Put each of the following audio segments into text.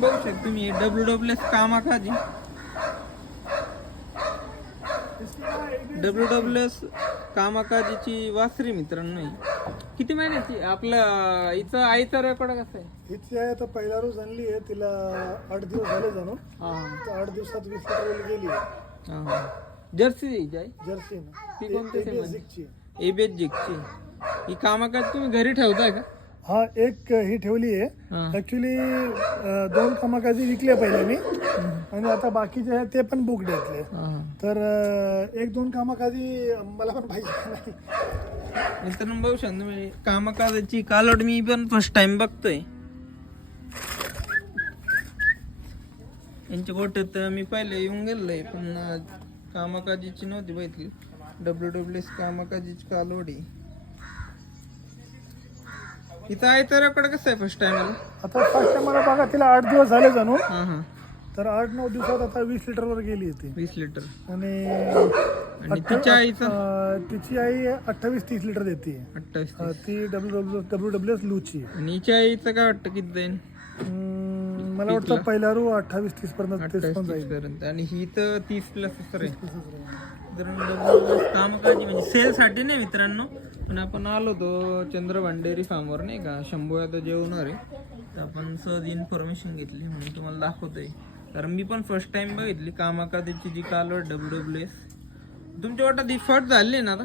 बघू शकता तुम्ही WWS कामाकाजी WWS कामाकाजीची वासरी मित्रांनो ही. किती महिन्याची आपलं हिचं आईचा रेकॉर्ड कसा आहे? हिची आहे आता पहिला रोज आणली आहे तिला 8 दिवस झाले जाणून. हा तर 8 दिवसात 20 लिटर गेली आहे. हा जर्सी हिची आई जर्सी ना ती कोणत्या ABS सिमेंट? जिगची. ABS जिगची. ही कामाकाजी तुम्ही घरी ठेवताय का? हा एक ही ठेवली आहे हा. ऍक्च्युली 2 कामाकाजी विकले पहिले मी आणि आता बाकीचे आहेत ते पण बुक घेतले. हा. तर 1-2 कामाकाजी मला पण पाहिजे नाही. मित्रांनो बघू शकता तुम्ही कामाकाजीची कालवड मी पण फर्स्ट टाइम बघतोय. यांच्या गोट्यात मी पहिले येऊन गेलोय पण कामाकाजीची नव्हती बघितली. WWS कामाकाजीची कालवडी. इथं आहे तर रेकॉर्ड कसं आहे फर्स्ट टाइम? आता फर्स्ट टाइम मला बघा तिला 8 दिवस झाले जाणून. हा हा तर 8-9 दिवसात आता 20 लिटरवर गेली होती 20 लिटर. आणि आणि तिच्या आईचं तिची आई 28-30 लिटर देते. 28. ती WWS लूची. आणि हिच्या आईचं काय वाटतं किती जाईल? मला वाटतं पहिला रू 28-30 पर्यंत तेच पण 28 जाईल. पर्यंत. आणि ही तर 30 प्लस असतं रे. कामकाजी म्हणजे सेल साठी नाही मित्रांनो, पण आपण आलो होतो चंद्र भांडेरी फार्मवर नाही का, शंभू आता जेवणार आहे तर आपण सहज इन्फॉर्मेशन घेतली म्हणून तुम्हाला दाखवतोय. कारण मी पण फर्स्ट टाइम बघितली कामाकाजीची जी कालवड WWS. तुमच्या वाटत ही फट झाली ना आता?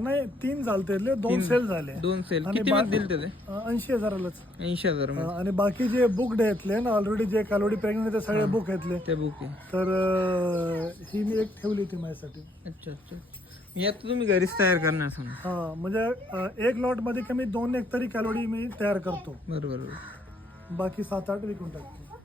नाही 3 झालते 2 सेल झाले. 2 सेल आणि किती मध्ये दिले ते? 80,000लाच. 80,000 मध्ये आणि बाकी जे बुक घेतले ना ऑलरेडी जे कालवडी प्रेग्नेंट ते सगळे बुक घेतले. ते बुक आहे. तर ही मी एक ठेवली होती माझ्यासाठी. अच्छा अच्छा. मी आता तुम्ही घरीच तयार करणार समजा. हा म्हणजे एक लॉट मध्ये कमी 2 एक तरी कालवडी मी तयार करतो. बरोबर. बाकी 7-8 विकून टाकतो.